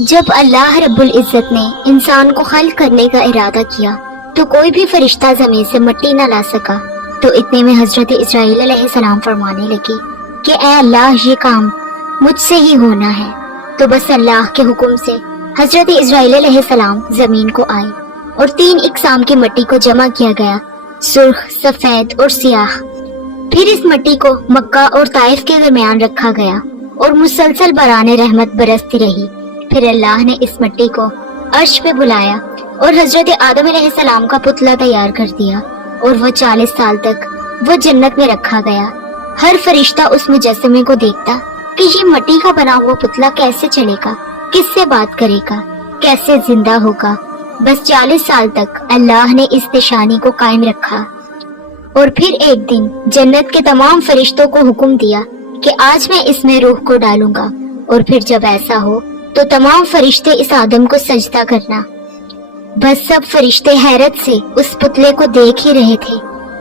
جب اللہ رب العزت نے انسان کو خلق کرنے کا ارادہ کیا تو کوئی بھی فرشتہ زمین سے مٹی نہ لا سکا، تو اتنے میں حضرت اسرائیل علیہ السلام فرمانے لگے کہ اے اللہ، یہ کام مجھ سے ہی ہونا ہے۔ تو بس اللہ کے حکم سے حضرت اسرائیل علیہ السلام زمین کو آئے اور 3 اقسام کی مٹی کو جمع کیا گیا، سرخ، سفید اور سیاہ۔ پھر اس مٹی کو مکہ اور طائف کے درمیان رکھا گیا اور مسلسل باران رحمت برستی رہی۔ پھر اللہ نے اس مٹی کو عرش پہ بلایا اور حضرت آدم علیہ السلام کا پتلا تیار کر دیا، اور وہ 40 سال تک وہ جنت میں رکھا گیا۔ ہر فرشتہ اس مجسمے کو دیکھتا کہ یہ مٹی کا بنا ہوا پتلا کیسے چلے گا، کس سے بات کرے گا، کیسے زندہ ہوگا۔ بس 40 سال تک اللہ نے اس نشانی کو قائم رکھا، اور پھر ایک دن جنت کے تمام فرشتوں کو حکم دیا کہ آج میں اس میں روح کو ڈالوں گا، اور پھر جب ایسا ہو تو تمام فرشتے اس آدم کو سجدہ کرنا۔ بس سب فرشتے حیرت سے اس پتلے کو دیکھ ہی رہے تھے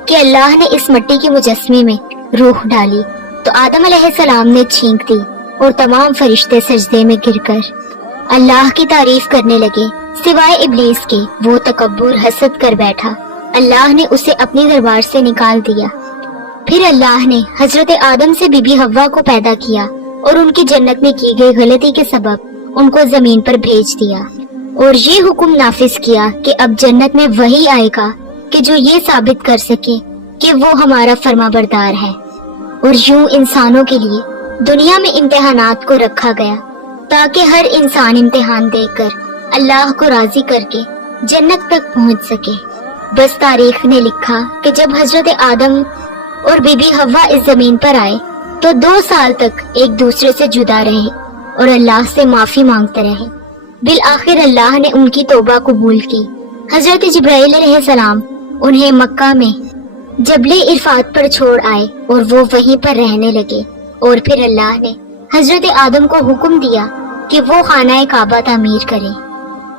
کہ اللہ نے اس مٹی کے مجسمے میں روح ڈالی۔ تو آدم علیہ السلام نے چھینک دی اور تمام فرشتے سجدے میں گر کر اللہ کی تعریف کرنے لگے، سوائے ابلیس کے۔ وہ تکبر حسد کر بیٹھا، اللہ نے اسے اپنی دربار سے نکال دیا۔ پھر اللہ نے حضرت آدم سے بی بی حوا کو پیدا کیا اور ان کی جنت میں کی گئی غلطی کے سبب ان کو زمین پر بھیج دیا، اور یہ حکم نافذ کیا کہ اب جنت میں وہی آئے گا کہ جو یہ ثابت کر سکے کہ وہ ہمارا فرما بردار ہے۔ اور یوں انسانوں کے لیے دنیا میں امتحانات کو رکھا گیا تاکہ ہر انسان امتحان دے کر اللہ کو راضی کر کے جنت تک پہنچ سکے۔ بس تاریخ نے لکھا کہ جب حضرت آدم اور بی بی حوا اس زمین پر آئے تو 2 سال تک ایک دوسرے سے جدا رہے اور اللہ سے معافی مانگتے رہے۔ بالآخر اللہ نے ان کی توبہ قبول کی۔ حضرت جبرائیل علیہ السلام انہیں مکہ میں جبل عرفات پر چھوڑ آئے اور وہ وہیں پر رہنے لگے، اور پھر اللہ نے حضرت آدم کو حکم دیا کہ وہ خانہ کعبہ تعمیر کریں،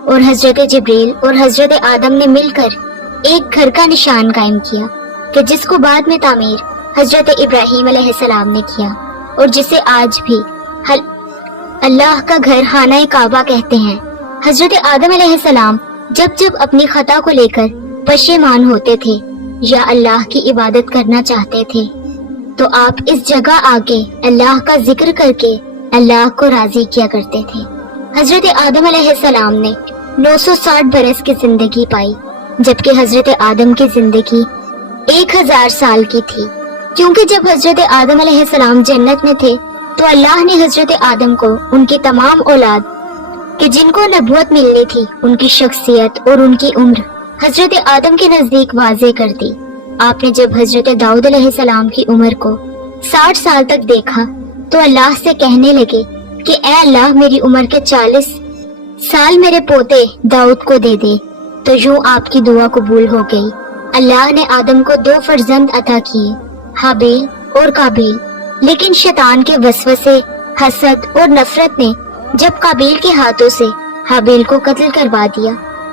اور حضرت جبریل اور حضرت آدم نے مل کر ایک گھر کا نشان قائم کیا کہ جس کو بعد میں تعمیر حضرت ابراہیم علیہ السلام نے کیا، اور جسے آج بھی اللہ کا گھر خانہ کعبہ کہتے ہیں۔ حضرت آدم علیہ السلام جب جب اپنی خطا کو لے کر پشیمان ہوتے تھے یا اللہ کی عبادت کرنا چاہتے تھے تو آپ اس جگہ آ کے اللہ کا ذکر کر کے اللہ کو راضی کیا کرتے تھے۔ حضرت آدم علیہ السلام نے 960 برس کی زندگی پائی، جبکہ حضرت آدم کی زندگی 1000 سال کی تھی، کیونکہ جب حضرت آدم علیہ السلام جنت میں تھے تو اللہ نے حضرت آدم کو ان کی تمام اولاد کہ جن کو نبوت ملنی تھی، ان کی شخصیت اور ان کی عمر حضرت آدم کے نزدیک واضح کر دی۔ آپ نے جب حضرت داؤد علیہ السلام کی عمر کو 60 سال تک دیکھا تو اللہ سے کہنے لگے کہ اے اللہ، میری عمر کے 40 سال میرے پوتے داؤد کو دے دے۔ تو یوں آپ کی دعا قبول ہو گئی۔ اللہ نے آدم کو 2 فرزند عطا کیے، حابیل اور قابیل، لیکن شیطان کے وسوسے، حسد اور نفرت نے جب قابیل کے ہاتھوں سے حابیل کو قتل کروا دیا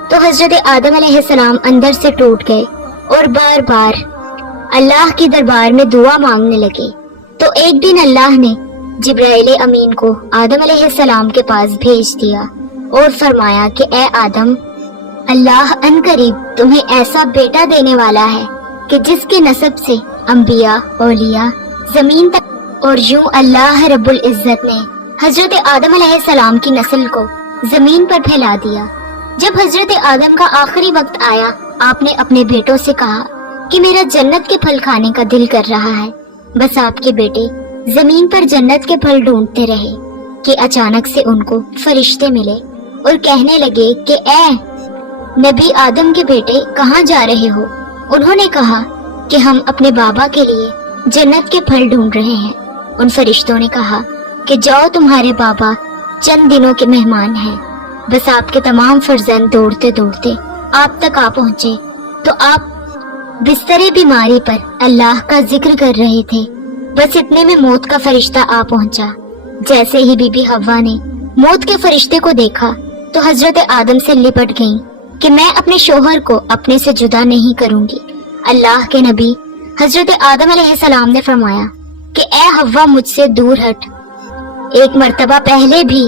تو حضرت آدم علیہ السلام اندر سے ٹوٹ گئے اور بار بار اللہ کی دربار میں دعا مانگنے لگے۔ تو ایک دن اللہ نے جبرائیل امین کو آدم علیہ السلام کے پاس بھیج دیا اور فرمایا کہ اے آدم، اللہ ان قریب تمہیں ایسا بیٹا دینے والا ہے کہ جس کے نسب سے انبیاء، اولیاء زمین تک، اور یوں اللہ رب العزت نے حضرت آدم علیہ السلام کی نسل کو زمین پر پھیلا دیا۔ جب حضرت آدم کا آخری وقت آیا، آپ نے اپنے بیٹوں سے کہا کہ میرا جنت کے پھل کھانے کا دل کر رہا ہے۔ بس آپ کے بیٹے زمین پر جنت کے پھل ڈھونڈتے رہے کہ اچانک سے ان کو فرشتے ملے اور کہنے لگے کہ اے نبی آدم کے بیٹے، کہاں جا رہے ہو؟ انہوں نے کہا کہ ہم اپنے بابا کے لیے جنت کے پھل ڈھونڈ رہے ہیں۔ ان فرشتوں نے کہا کہ جاؤ، تمہارے بابا چند دنوں کے مہمان ہیں۔ بس آپ کے تمام فرزند دوڑتے دوڑتے آپ تک آ پہنچے تو آپ بستر بیماری پر اللہ کا ذکر کر رہے تھے۔ بس اتنے میں موت کا فرشتہ آ پہنچا۔ جیسے ہی بی بی حوا نے موت کے فرشتے کو دیکھا تو حضرت آدم سے لپٹ گئیں کہ میں اپنے شوہر کو اپنے سے جدا نہیں کروں گی۔ اللہ کے نبی حضرت آدم علیہ السلام نے فرمایا کہ اے حوا، مجھ سے دور ہٹ۔ ایک مرتبہ پہلے بھی